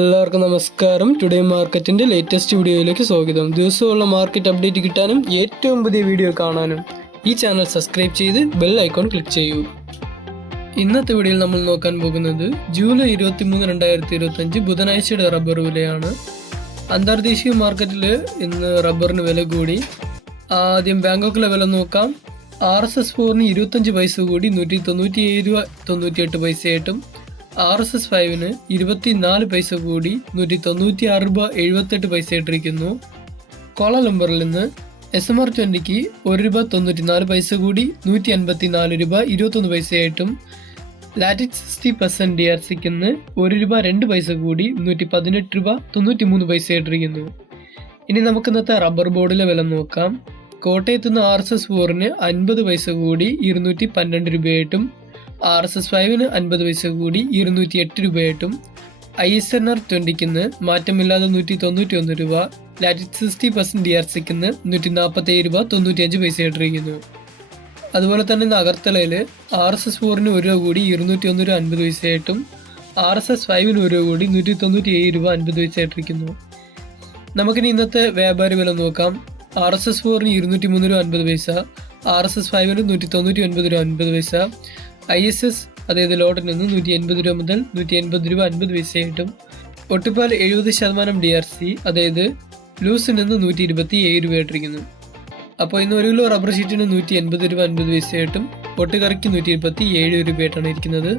എല്ലാവർക്കും നമസ്കാരം. ടുഡേ മാർക്കറ്റിൻ്റെ ലേറ്റസ്റ്റ് വീഡിയോയിലേക്ക് സ്വാഗതം. ദിവസമുള്ള മാർക്കറ്റ് അപ്ഡേറ്റ് കിട്ടാനും ഏറ്റവും പുതിയ വീഡിയോ കാണാനും ഈ ചാനൽ സബ്സ്ക്രൈബ് ചെയ്ത് ബെൽ ഐക്കോൺ ക്ലിക്ക് ചെയ്യൂ. ഇന്നത്തെ വീഡിയോയിൽ നമ്മൾ നോക്കാൻ പോകുന്നത് ജൂലൈ 23, 2025 ബുധനാഴ്ചയുടെ റബ്ബർ വിലയാണ്. അന്തർദേശീയ മാർക്കറ്റിൽ ഇന്ന് റബ്ബറിന് വില കൂടി. ആദ്യം ബാങ്കോക്കിലെ വില നോക്കാം. RSS 4-ന് 25 പൈസ കൂടി 197 രൂപ 98 RSS 5-ന് 24 പൈസ കൂടി 196 രൂപ 78 ഇട്ടിരിക്കുന്നു. കോളാലംബറിൽ നിന്ന് SMR 20-ക്ക് 1 രൂപ 94 പൈസ കൂടി 154 രൂപ 21 ലാറ്റിക്സ് 60% DRCക്ക് 1 രൂപ 2 പൈസ കൂടി 118 രൂപ 93 ഇട്ടിരിക്കുന്നു. ഇനി നമുക്ക് ഇന്നത്തെ റബ്ബർ ബോർഡിലെ വില നോക്കാം. കോട്ടയത്ത് നിന്ന് RSS 4-ന് 50 പൈസ കൂടി 212 രൂപയായിട്ടും RSS 5-ന് 50 പൈസ കൂടി 208 രൂപയായിട്ടും ISNR 20-ക്ക് മാറ്റമില്ലാതെ 191 രൂപ, ലാറ്റിക്സ് 60% DRCക്ക് 147 രൂപ 95 ഇട്ടിരിക്കുന്നു. അതുപോലെ തന്നെ അഗർത്തലയിൽ RSS 4-ന് 1 രൂപ കൂടി 201 രൂപ 50 പൈസയായിട്ടും RSS 5-ന് 1 രൂപ കൂടി 197 രൂപ 50 പൈസ ഇട്ടിരിക്കുന്നു. നമുക്കിനി ഇന്നത്തെ വ്യാപാര വില നോക്കാം. RSS 4-ന് 203 രൂപ 50 പൈസ, RSS 5-ന് 199 രൂപ 50 പൈസ, ISS അതായത് ലോട്ടിൽ നിന്ന് 180 രൂപ മുതൽ 180 രൂപ 50 പൈസയായിട്ടും ഒട്ടുപാൽ 70% DRC അതായത് ലൂസിൽ നിന്ന് 127 രൂപ ഇട്ടിരിക്കുന്നു. അപ്പോൾ ഇന്ന് 1 കിലോ റബ്ബർ ഷീറ്റിന് 180 രൂപ 50 പൈസയായിട്ടും ഒട്ടുകറിക്ക് 127 രൂപയായിട്ടാണ് ഇരിക്കുന്നത്.